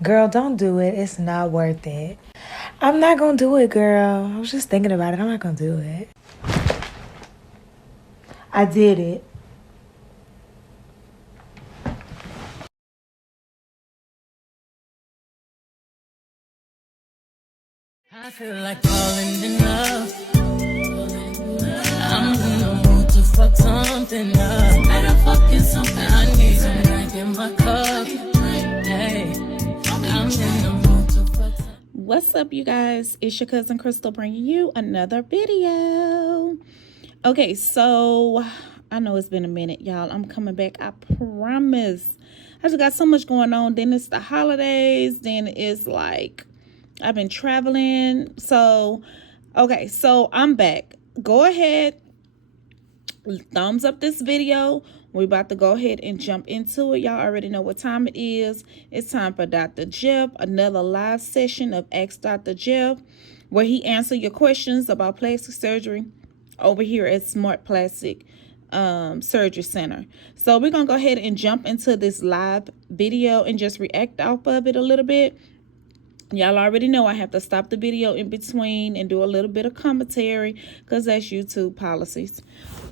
Girl, don't do it. It's not worth it. I'm not gonna do it, girl. I was just thinking about it. I'm not gonna do it. I did it. I feel like falling in love. I'm in the mood to fuck something up. Better fucking something. I need some drink in my cup. Hey, I'm in the mood to fuck something. What's up, you guys? It's your cousin Krystal bringing you another video. Okay, so I know it's been a minute, y'all. I'm coming back. I promise. I just got so much going on. Then it's the holidays. Then it's like I've been traveling. So, okay, so I'm back. Go ahead, thumbs up this video. We're about to go ahead and jump into it. Y'all already know what time it is. It's time for Dr. Jeff, another live session of Ask Dr. Jeff, where he answers your questions about plastic surgery over here at Smart Plastic Surgery Center. So we're going to go ahead and jump into this live video and just react off of it a little bit. Y'all already know I have to stop the video in between and do a little bit of commentary because that's YouTube policies.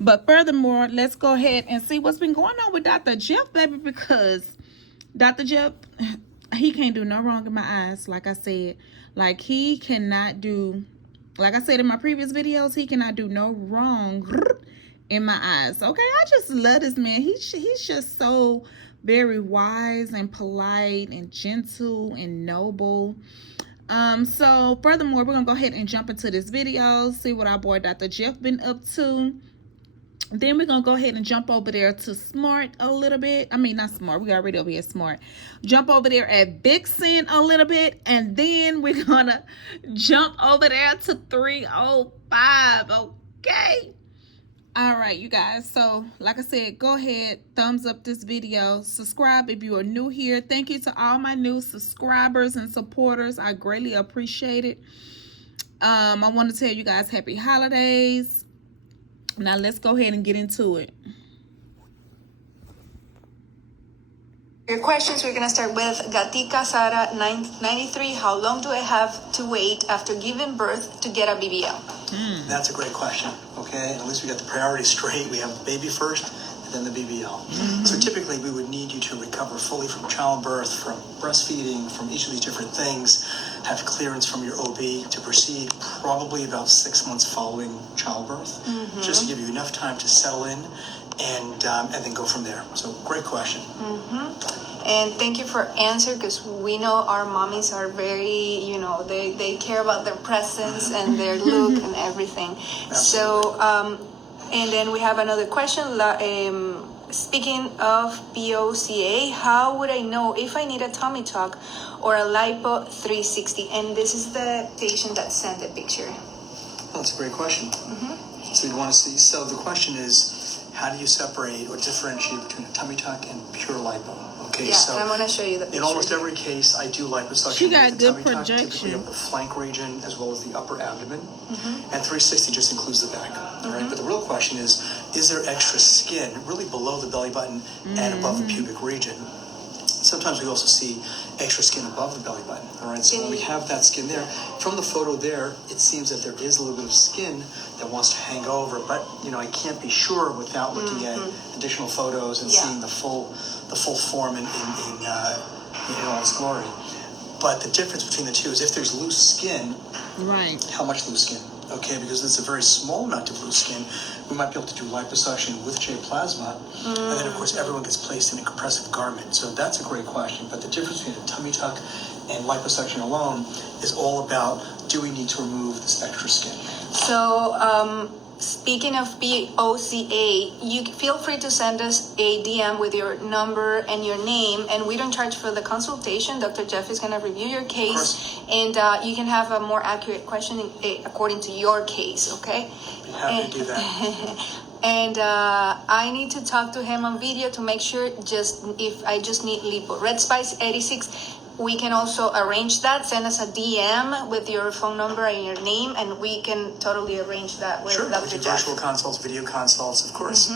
But furthermore, let's go ahead and see what's been going on with Dr. Jeff, baby, because Dr. Jeff, he can't do no wrong in my eyes, like I said. Like, he cannot do, like I said in my previous videos, he cannot do no wrong in my eyes. Okay, I just love this man. He's just so very wise and polite and gentle and noble. So furthermore, we're gonna go ahead and jump into this video, see what our boy Dr. Jeff been up to. Then we're gonna go ahead and jump over there to Smart a little bit. I mean, not Smart, we already over here at Smart. Jump over there at Vixen a little bit, and then we're gonna jump over there to 305. Okay. All right, you guys. So, like I said, go ahead, thumbs up this video, subscribe if you are new here. Thank you to all my new subscribers and supporters. I greatly appreciate it. I want to tell you guys happy holidays. Now, let's go ahead and get into it. Your questions, we're going to start with Gatika Sara 93. How long do I have to wait after giving birth to get a BBL? That's a great question. Okay, and at least we got the priorities straight. We have the baby first and then the BBL. So typically we would need you to recover fully from childbirth, from breastfeeding, from each of these different things, have clearance from your OB to proceed probably about 6 months following childbirth, just to give you enough time to settle in and then go from there. So great question. And thank you for answer, because we know our mommies are very, they care about their presence and their look and everything. Absolutely. So, and then we have another question. Speaking of POCA, how would I know if I need a Tummytuck or a Lipo 360? And this is the patient that sent the picture. That's a great question. So you want to see, so the question is, how do you separate or differentiate between a Tummytuck and pure lipo? Okay, Yeah, so and I'm going to show you the picture. in almost every case, I do liposuction. She got with the good Tummytuck, projection. typically up the flank region as well as the upper abdomen. And 360 just includes the back. All right, but the real question is there extra skin really below the belly button and above the pubic region? Sometimes we also see extra skin above the belly button. All right, so when we have that skin there, from the photo there, it seems that there is a little bit of skin that wants to hang over, but I can't be sure without looking at additional photos and seeing the full form in all its glory. But the difference between the two is if there's loose skin, Right. how much loose skin? Okay, because it's a very small amount of loose skin, we might be able to do liposuction with J plasma, and then of course everyone gets placed in a compressive garment. So that's a great question. But the difference between a tummy tuck and liposuction alone is all about, do we need to remove this extra skin? So, speaking of POCA, you feel free to send us a DM with your number and your name, and we don't charge for the consultation. Dr. Jeff is going to review your case, and you can have a more accurate question according to your case, okay? Be happy to do that. And I need to talk to him on video to make sure if I just need Lipo. Red Spice 86, we can also arrange that. Send us a DM with your phone number and your name, and we can totally arrange that with Sure, Dr. do Jeff. virtual consults, video consults, of course.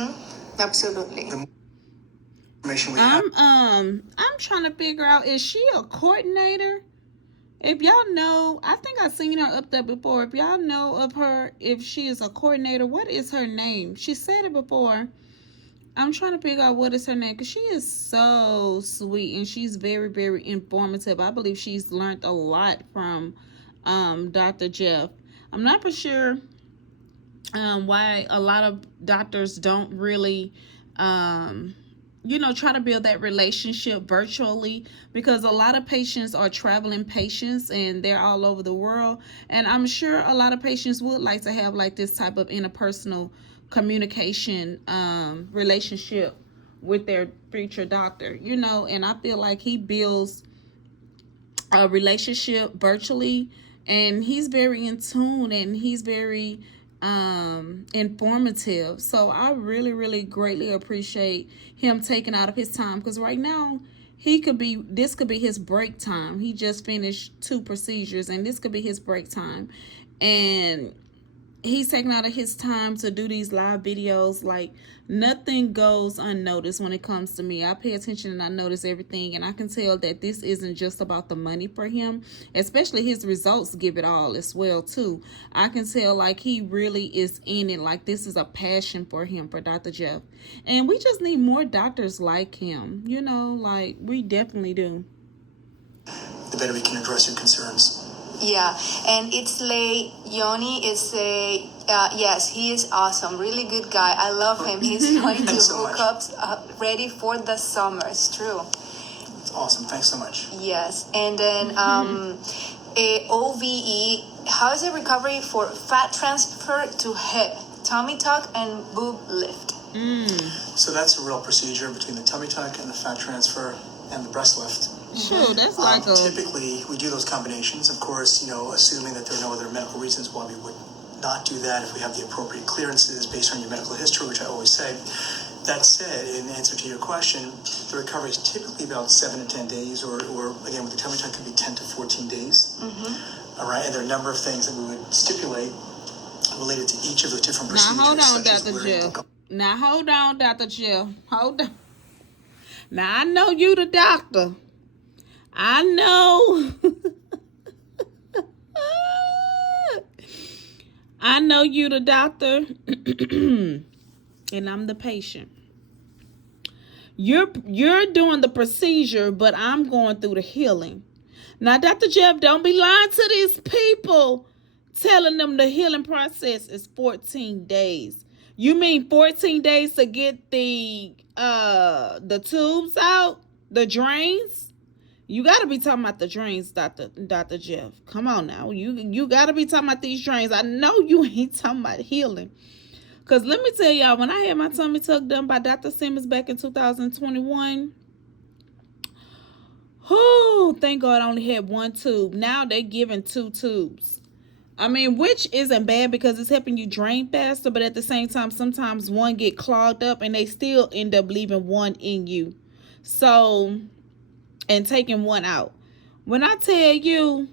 Absolutely. Information we have. I'm trying to figure out, is she a coordinator? If y'all know, I think I've seen her up there before. If y'all know of her, if she is a coordinator, what is her name? She said it before. I'm trying to figure out what is her name, because she is so sweet and she's very, very informative. I believe she's learned a lot from Dr. Jeff. I'm not for sure why a lot of doctors don't really try to build that relationship virtually, because a lot of patients are traveling patients and they're all over the world, and I'm sure a lot of patients would like to have like this type of interpersonal communication relationship with their future doctor, and I feel like he builds a relationship virtually, and he's very in tune and he's very informative. So I really, really greatly appreciate him taking out of his time, because right now this could be his break time. He just finished 2 procedures and this could be his break time, and he's taking out of his time to do these live videos. Like, nothing goes unnoticed when it comes to me. I pay attention and I notice everything, and I can tell that this isn't just about the money for him, especially his results give it all as well too. I can tell like he really is in it, like this is a passion for him, for Dr. Jeff, and we just need more doctors like him, like we definitely do. The better we can address your concerns. Yeah, and it's Lay Yoni is yes, he is awesome, really good guy. I love him. He's going to hookups ready for the summer. It's true. It's awesome. Thanks so much. Yes, and then OVE. How is the recovery for fat transfer to hip, tummy tuck, and boob lift? So that's a real procedure between the tummy tuck and the fat transfer and the breast lift. Sure, that's like typically we do those combinations, of course, assuming that there are no other medical reasons why we would not do that, if we have the appropriate clearances based on your medical history, which I always say. That said, in answer to your question, the recovery is typically about 7 to 10 days, or again with the tummy tuck could be 10 to 14 days. All right, and there are a number of things that we would stipulate related to each of the different procedures. Now hold on, Dr. Jill. Now hold on, Dr. Jill. Hold on. Now I know you the doctor. I know. I know you the doctor. And I'm the patient. You're doing the procedure, but I'm going through the healing. Now, Dr. Jeff, don't be lying to these people, telling them the healing process is 14 days. You mean 14 days to get the tubes out, the drains? You got to be talking about the drains, Dr. Jeff. Come on now. You got to be talking about these drains. I know you ain't talking about healing. Because let me tell y'all, when I had my tummy tuck done by Dr. Simmons back in 2021, thank God I only had 1 tube. Now they're giving 2 tubes. I mean, which isn't bad because it's helping you drain faster. But at the same time, sometimes one get clogged up and they still end up leaving 1 in you. So, and taking 1 out. When I tell you,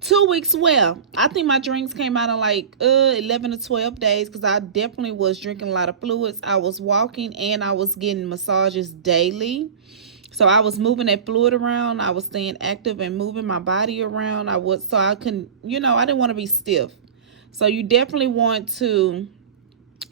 2 weeks, well, I think my drinks came out in like 11 to 12 days, because I definitely was drinking a lot of fluids. I was walking and I was getting massages daily. So I was moving that fluid around. I was staying active and moving my body around. So I couldn't, I didn't want to be stiff. So you definitely want to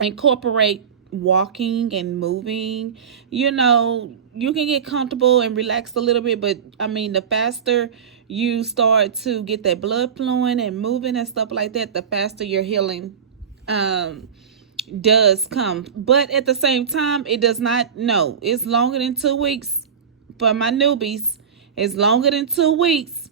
incorporate walking and moving. You can get comfortable and relaxed a little bit, but I mean, the faster you start to get that blood flowing and moving and stuff like that, the faster your healing does come. But at the same time, it does not, no, it's longer than 2 weeks. For my newbies, it's longer than 2 weeks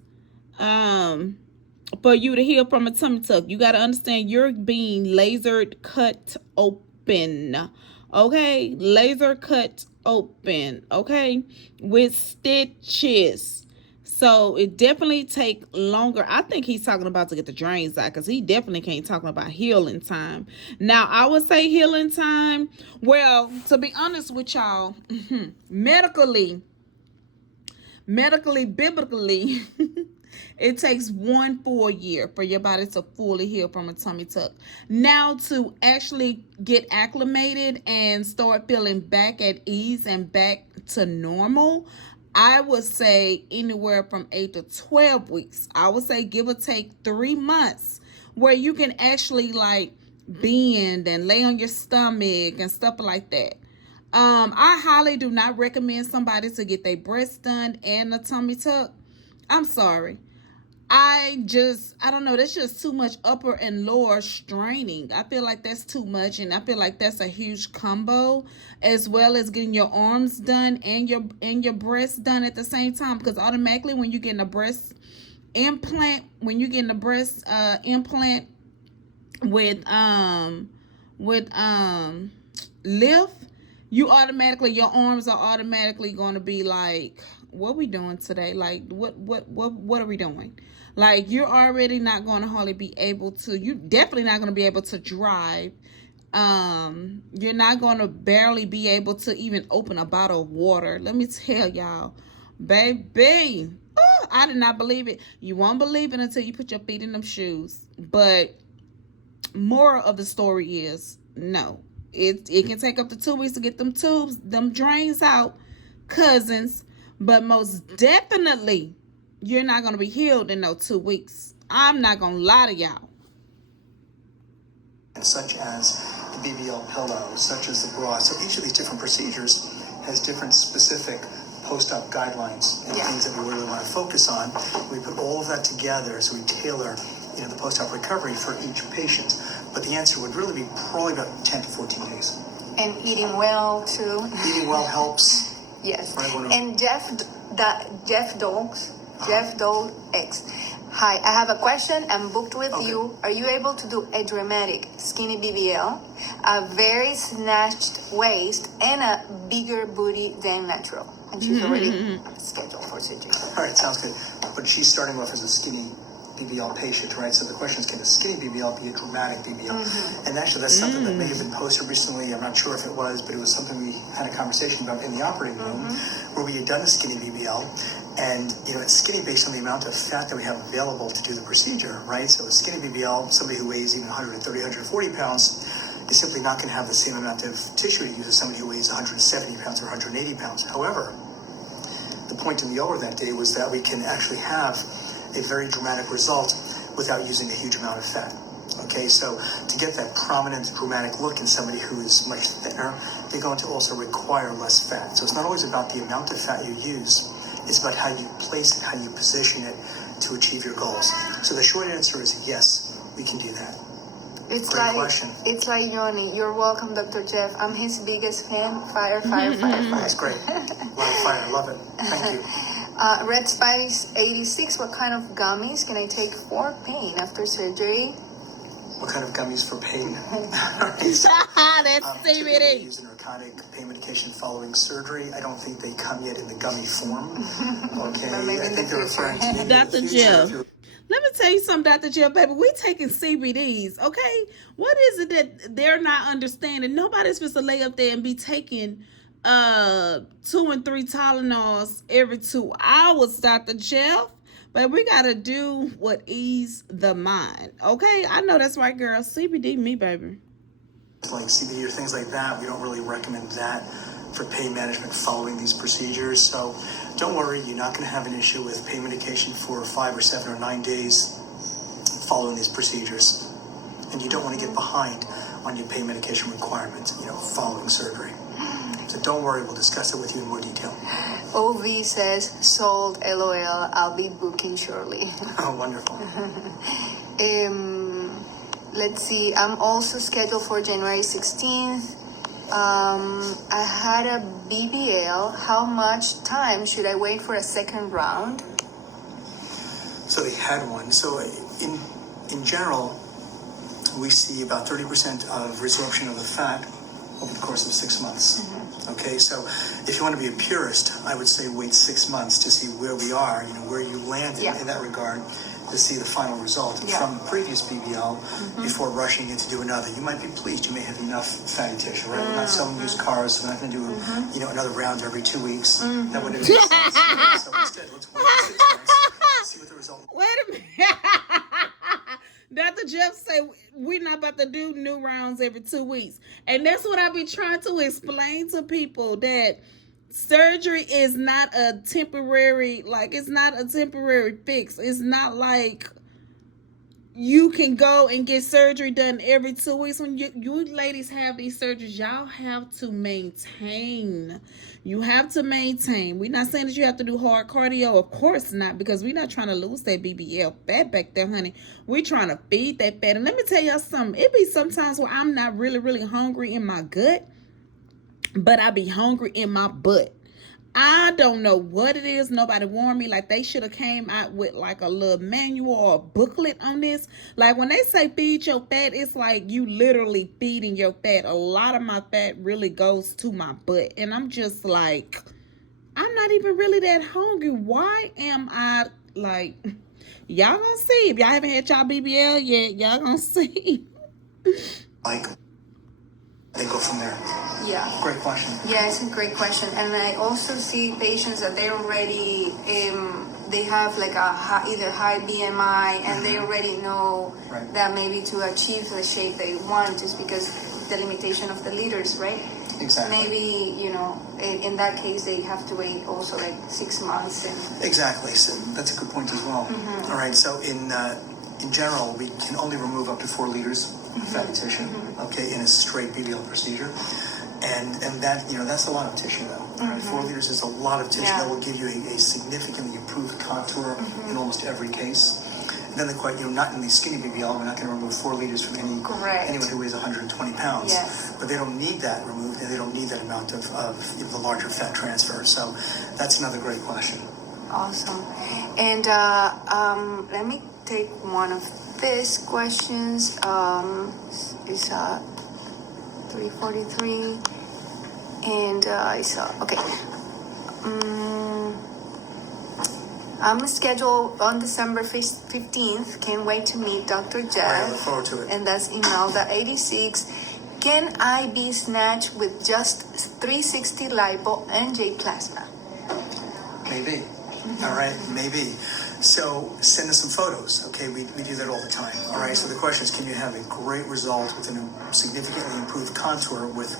for you to heal from a tummy tuck. You got to understand, you're being laser cut open, okay? Laser cut open, okay? With stitches. So it definitely take longer. I think he's talking about to get the drains out, because he definitely can't talking about healing time. Now, I would say healing time. Well, to be honest with y'all, medically, medically, biblically, it takes 1 full year for your body to fully heal from a tummy tuck. Now, to actually get acclimated and start feeling back at ease and back to normal, I would say anywhere from 8 to 12 weeks. I would say give or take 3 months where you can actually like bend and lay on your stomach and stuff like that. I highly do not recommend somebody to get their breasts done and a tummy tuck. I'm sorry. I don't know. That's just too much upper and lower straining. I feel like that's too much, and I feel like that's a huge combo, as well as getting your arms done and your breasts done at the same time. Because automatically, when you're getting a breast implant, with lift, your arms are automatically going to be like, what we doing today? Like, what are we doing? Like, you're already not going to hardly be able to, you definitely not going to be able to drive. You're not going to barely be able to even open a bottle of water. Let me tell y'all, baby, I did not believe it. You won't believe it until you put your feet in them shoes. But moral of the story is, no. It can take up to 2 weeks to get them tubes, them drains out, cousins. But most definitely, you're not going to be healed in those 2 weeks. I'm not going to lie to y'all. Such as the BBL pillow, such as the bra. So each of these different procedures has different specific post-op guidelines and things that we really want to focus on. We put all of that together so we tailor the post-op recovery for each patient. But the answer would really be probably about 10 to 14 days. And eating well, too. Eating well helps. Yes. Right, and Jeff Dole X. Hi, I have a question. I'm booked with you. Are you able to do a dramatic skinny BBL, a very snatched waist, and a bigger booty than natural? And she's already scheduled for surgery. All right, sounds good. But she's starting off as a skinny BBL patient, right? So the question is, can a skinny BBL be a dramatic BBL? And actually, that's something that may have been posted recently. I'm not sure if it was, but it was something we had a conversation about in the operating room, where we had done a skinny BBL. And, it's skinny based on the amount of fat that we have available to do the procedure, right? So a skinny BBL, somebody who weighs even 130, 140 pounds, is simply not going to have the same amount of tissue to use as somebody who weighs 170 pounds or 180 pounds. However, the point in the over that day was that we can actually have a very dramatic result without using a huge amount of fat. Okay, so to get that prominent, dramatic look in somebody who is much thinner, they're going to also require less fat. So it's not always about the amount of fat you use, it's about how you place it, how you position it to achieve your goals. So the short answer is yes, we can do that. Great question. It's like Yoni. You're welcome, Dr. Jeff. I'm his biggest fan. Fire. That's great. A lot of fire. Love it. Thank you. Red Spice 86. What kind of gummies can I take for pain after surgery? What kind of gummies for pain? That's CBD. Use a narcotic pain medication following surgery. I don't think they come yet in the gummy form. Okay, I think they're referring to Dr. Jeff. Let me tell you something, Dr. Jeff, baby. We taking CBDs, okay? What is it that they're not understanding? Nobody's supposed to lay up there and be taking 2 and 3 Tylenols every 2 hours, Dr. Jeff. But we gotta do what ease the mind, okay? I know that's right, girl. CBD me, baby. Like CBD or things like that, we don't really recommend that for pain management following these procedures. So don't worry, you're not going to have an issue with pain medication for 5 or 7 or 9 days following these procedures. And you don't want to get behind on your pain medication requirements, following surgery. So don't worry, we'll discuss it with you in more detail. OV says, sold, LOL, I'll be booking shortly. Oh, wonderful. Let's see, I'm also scheduled for January 16th. I had a BBL. How much time should I wait for a second round? So they had one. So in general, we see about 30% of resorption of the fat over the course of 6 months. Okay, so if you want to be a purist, I would say wait 6 months to see where we are, where you landed in that regard, to see the final result from the previous BBL before rushing in to do another. You might be pleased. You may have enough fatty tissue, right? We're not selling used cars, so we're not going to do another round every 2 weeks. That wouldn't make sense. So instead, to do new rounds every 2 weeks. And that's what I be trying to explain to people, that surgery is not a temporary, like, it's not a temporary fix. It's not like you can go and get surgery done every 2 weeks. When you ladies have these surgeries, y'all have to maintain. You have to maintain. We're not saying that you have to do hard cardio. Of course not, because we're not trying to lose that BBL fat back there, honey. We're trying to feed that fat. And let me tell y'all something. It be sometimes where I'm not really, really hungry in my gut, but I be hungry in my butt. I don't know what it is. Nobody warned me. Like, they should have came out with like a little manual or a booklet on this. Like, when they say feed your fat, it's like you literally feeding your fat. A lot of my fat really goes to my butt. And I'm just like, I'm not even really that hungry. Why am I like, y'all gonna see. If y'all haven't had y'all BBL yet, y'all gonna see. Like, they go from there. Yeah. Great question. Yeah, it's a great question. And I also see patients that they're already, they have like a either high BMI, and they already know that maybe to achieve the shape they want, just because the limitation of the liters, right? Exactly. Maybe, you know, in that case, they have to wait also like 6 months. And Exactly. So that's a good point as well. All right. So in general, we can only remove up to 4 liters of fatty tissue, okay, in a straight BBL procedure. And that, you know, that's a lot of tissue, though. All right, 4 liters is a lot of tissue that will give you a significantly improved contour in almost every case. And then not in the skinny BBL, we're not going to remove 4 liters from anyone who weighs 120 pounds. Yes. But they don't need that removed, and they don't need that amount of the larger fat transfer. So that's another great question. Awesome. And let me take one of these questions. It's 343. And okay. I'm scheduled on December 15th. Can't wait to meet Dr. Jeff. I look forward to it. And that's Imelda 86. Can I be snatched with just 360 lipo and J plasma? Maybe. All right, maybe. So send us some photos, okay? We do that all the time, all right? So the question is, can you have a great result with a significantly improved contour with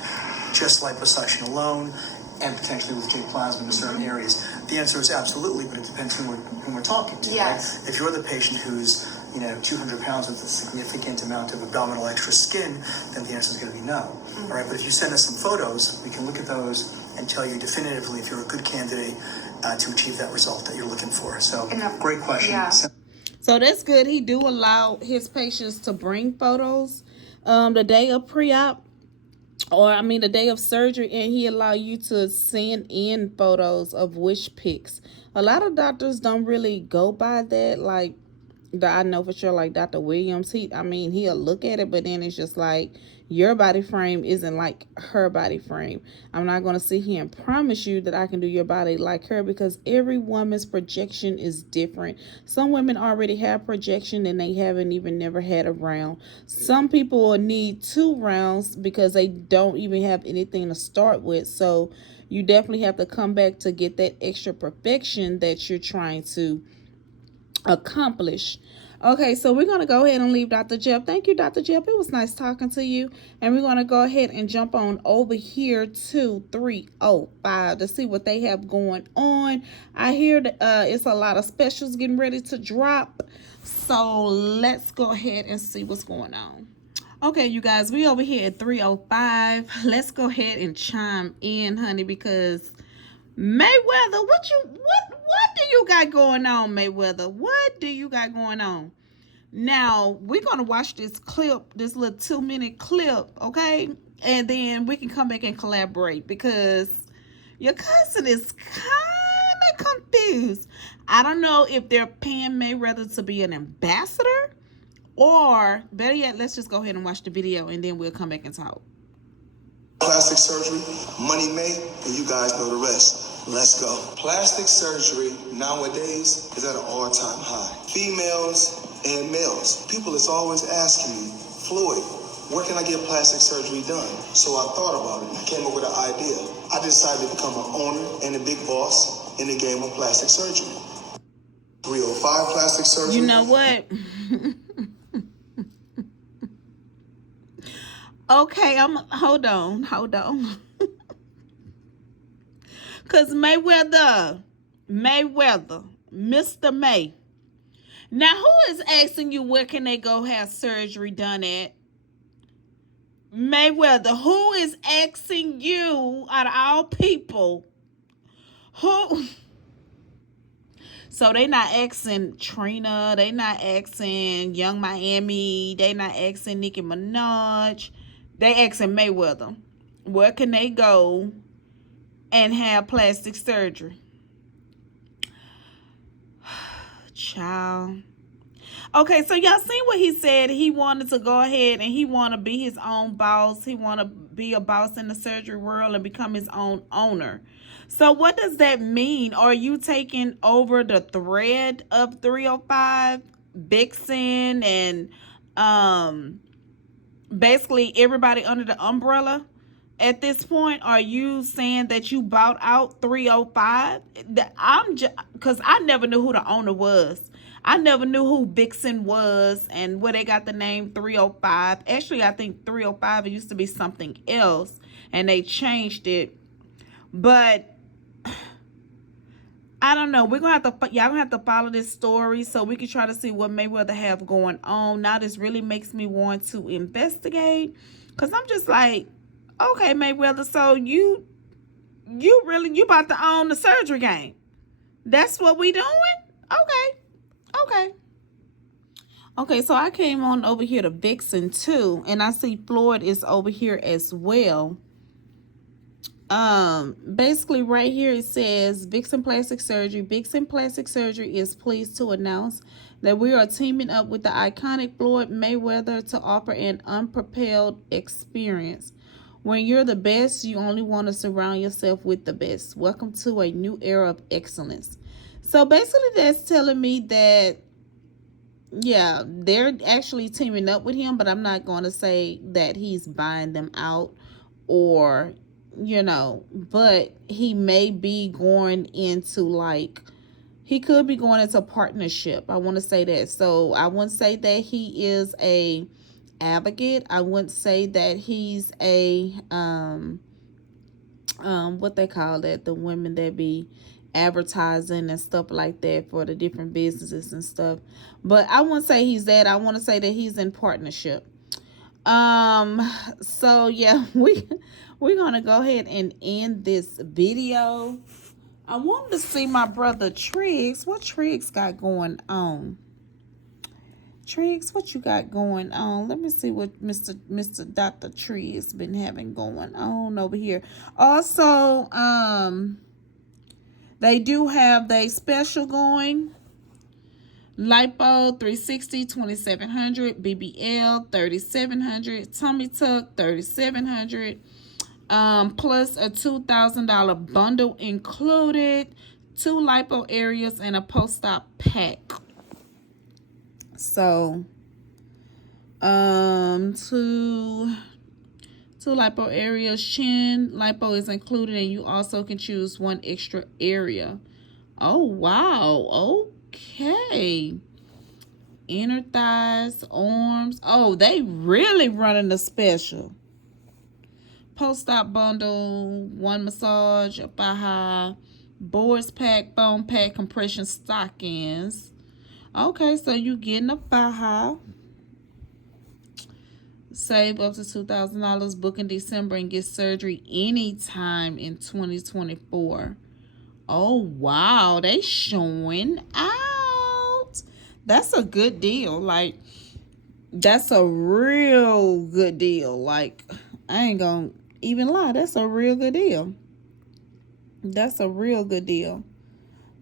just liposuction alone, and potentially with J plasma in certain areas? The answer is absolutely, but it depends who we're talking to. Yes. Right? If you're the patient who's 200 pounds with a significant amount of abdominal extra skin, then the answer is going to be no. All right, but if you send us some photos, we can look at those and tell you definitively if you're a good candidate to achieve that result that you're looking for. So, great question. Yeah. So that's good. He do allow his patients to bring photos the day of pre-op, or the day of surgery, and he allow you to send in photos of wish pics. A lot of doctors don't really go by that. Like, I know for sure, like Dr. Williams, he'll look at it, but then it's just like, your body frame isn't like her body frame. I'm not going to sit here and promise you that I can do your body like her, because every woman's projection is different. Some women already have projection and they haven't even never had a round. Some people will need 2 rounds because they don't even have anything to start with. So you definitely have to come back to get that extra perfection that you're trying to accomplish. Okay, so we're going to go ahead and leave Dr. Jeff. Thank you, Dr. Jeff. It was nice talking to you. And we're going to go ahead and jump on over here to 305 to see what they have going on. I hear that it's a lot of specials getting ready to drop. So let's go ahead and see what's going on. Okay, you guys, we over here at 305. Let's go ahead and chime in, honey, because Mayweather, what do you got going on, Mayweather? What do you got going on? Now, we're going to watch this clip, this little 2-minute clip, okay? And then we can come back and collaborate, because your cousin is kind of confused. I don't know if they're paying Mayweather to be an ambassador, or better yet, let's just go ahead and watch the video and then we'll come back and talk. Plastic surgery, money made, and you guys know the rest. Let's go. Plastic surgery nowadays is at an all-time high. Females and males. People is always asking me, Floyd, where can I get plastic surgery done? So I thought about it. I came up with an idea. I decided to become an owner and a big boss in the game of plastic surgery. 305 plastic surgery. You know what? Okay, hold on. Cause Mayweather, Mr. May. Now who is asking you where can they go have surgery done at? Mayweather, who is asking you out of all people? Who? So they not asking Trina, they not asking Young Miami, they not asking Nicki Minaj. They asking Mayweather. Where can they go and have plastic surgery? Child. Okay, so y'all seen what he said? He wanted to go ahead and he want to be his own boss. He want to be a boss in the surgery world and become his own owner. So what does that mean? Are you taking over the thread of 305, Vixen, and basically everybody under the umbrella? At this point, are you saying that you bought out 305? I'm just because I never knew who the owner was. I never knew who Vixen was and where they got the name 305. Actually, I think 305 it used to be something else and they changed it. But I don't know. We're gonna have to y'all gonna have to follow this story so we can try to see what Mayweather have going on. Now this really makes me want to investigate because I'm just like, okay, Mayweather, so you about to own the surgery game. That's what we doing? Okay, so I came on over here to Vixen too, and I see Floyd is over here as well. Basically right here it says Vixen Plastic Surgery. Vixen Plastic Surgery is pleased to announce that we are teaming up with the iconic Floyd Mayweather to offer an unparalleled experience. When you're the best, you only want to surround yourself with the best. Welcome to a new era of excellence. So basically that's telling me that, yeah, they're actually teaming up with him, but I'm not going to say that he's buying them out or, you know, but he may be going into he could be going into partnership. I want to say that. So I wouldn't say that he is a advocate. I wouldn't say that he's a what they call it, the women that be advertising and stuff like that for the different businesses and stuff. But I wouldn't say he's that. I want to say that he's in partnership. So yeah, we're gonna go ahead and end this video. I wanted to see my brother Triggs. What Triggs got going on? Triggs, what you got going on? Let me see what Mr. Dr. Triggs been having going on over here. Also, they do have their special going. Lipo 360 2700, BBL 3700, Tummytuck 3700, plus a $2,000 bundle included, 2 lipo areas and a post-op pack. So, two lipo areas, chin lipo is included, and you also can choose 1 extra area. Oh wow, okay. Inner thighs, arms. Oh, they really running the special. Post-op bundle, 1 massage, a faja, boards pack, bone pack, compression stockings. Okay, so you getting a faja. Save up to $2,000, book in December, and get surgery anytime in 2024. Oh, wow. They showing out. That's a good deal. Like, that's a real good deal. Like, I ain't gonna even lie. That's a real good deal. That's a real good deal.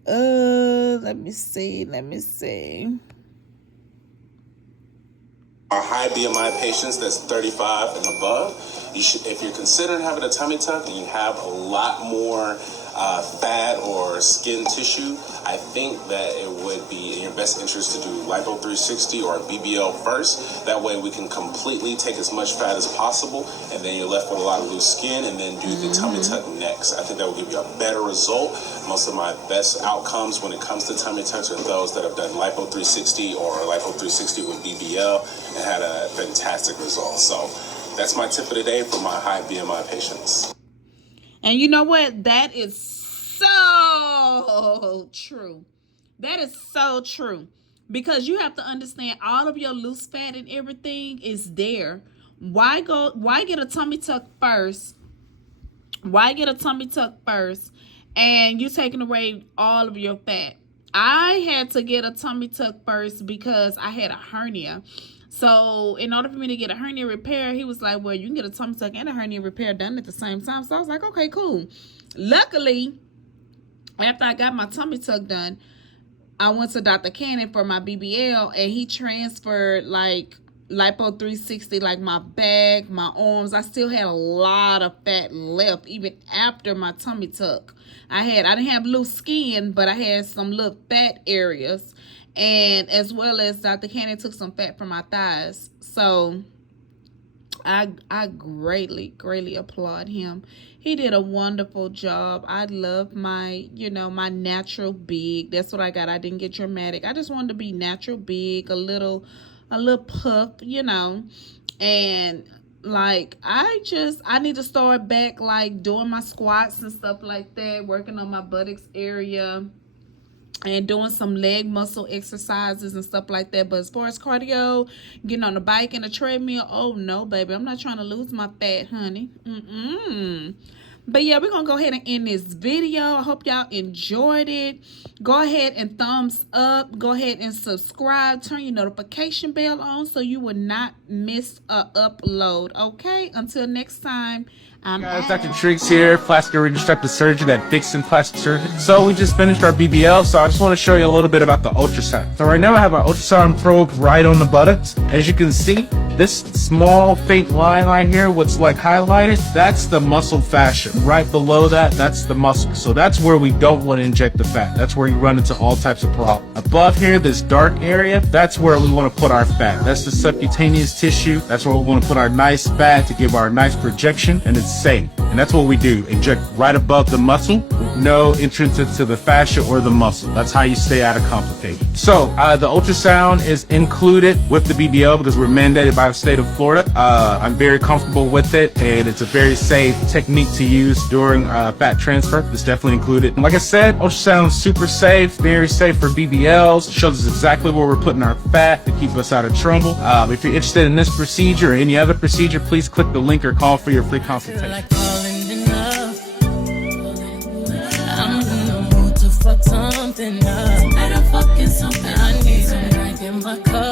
Let me see. Our high BMI patients, that's 35 and above, you should, if you're considering having a tummy tuck and you have a lot more fat or skin tissue, I think that it would be in your best interest to do Lipo 360 or BBL first. That way we can completely take as much fat as possible, and then you're left with a lot of loose skin, and then do the tummy tuck next. I think that will give you a better result. Most of my best outcomes when it comes to tummy tucks are those that have done Lipo 360 or Lipo 360 with BBL and had a fantastic result. So That's my tip of the day for my high BMI patients. And you know what? That is so true. That is so true. Because you have to understand all of your loose fat and everything is there. Why get a tummy tuck first? Why get a tummy tuck first and you taking away all of your fat? I had to get a tummy tuck first because I had a hernia. So in order for me to get a hernia repair, he was like, well, you can get a tummy tuck and a hernia repair done at the same time. So I was like, okay, cool. Luckily, after I got my tummy tuck done, I went to Dr. Cannon for my BBL, and he transferred like Lipo 360, like my back, my arms. I still had a lot of fat left even after my tummy tuck. I didn't have loose skin, but I had some little fat areas. And as well as Dr. Cannon took some fat from my thighs. So I greatly applaud him. He did a wonderful job. I love my, my natural big. That's what I got. I didn't get dramatic. I just wanted to be natural big, a little puff, and like I need to start back like doing my squats and stuff like that, working on my buttocks area and doing some leg muscle exercises and stuff like that. But as far as cardio, getting on the bike and the treadmill, oh no, baby, I'm not trying to lose my fat, honey. But yeah, we're gonna go ahead and end this video. I hope y'all enjoyed it. Go ahead and thumbs up. Go ahead and subscribe. Turn your notification bell on so you will not miss a upload. Okay, until next time, I'm Guys, Dr. Triggs here, plastic and reconstructive surgeon at Dixon Plastic Surgery. So we just finished our BBL, so I just want to show you a little bit about the ultrasound. So right now I have our ultrasound probe right on the buttocks. As you can see, this small faint line right here, what's like highlighted, that's the muscle fascia. Right below that, that's the muscle. So that's where we don't want to inject the fat. That's where you run into all types of problems. Above here, this dark area, that's where we want to put our fat. That's the subcutaneous tissue. That's where we want to put our nice fat to give our nice projection, and it's safe. And that's what we do. Inject right above the muscle, with no entrance into the fascia or the muscle. That's how you stay out of complications. So the ultrasound is included with the BBL because we're mandated by the state of Florida. I'm very comfortable with it, and it's a very safe technique to use during fat transfer. It's definitely included. And like I said, ultrasound is super safe, very safe for BBLs. It shows us exactly where we're putting our fat to keep us out of trouble. If you're interested in this procedure or any other procedure, please click the link or call for your free consultation. Something up. I need some drink in my cup.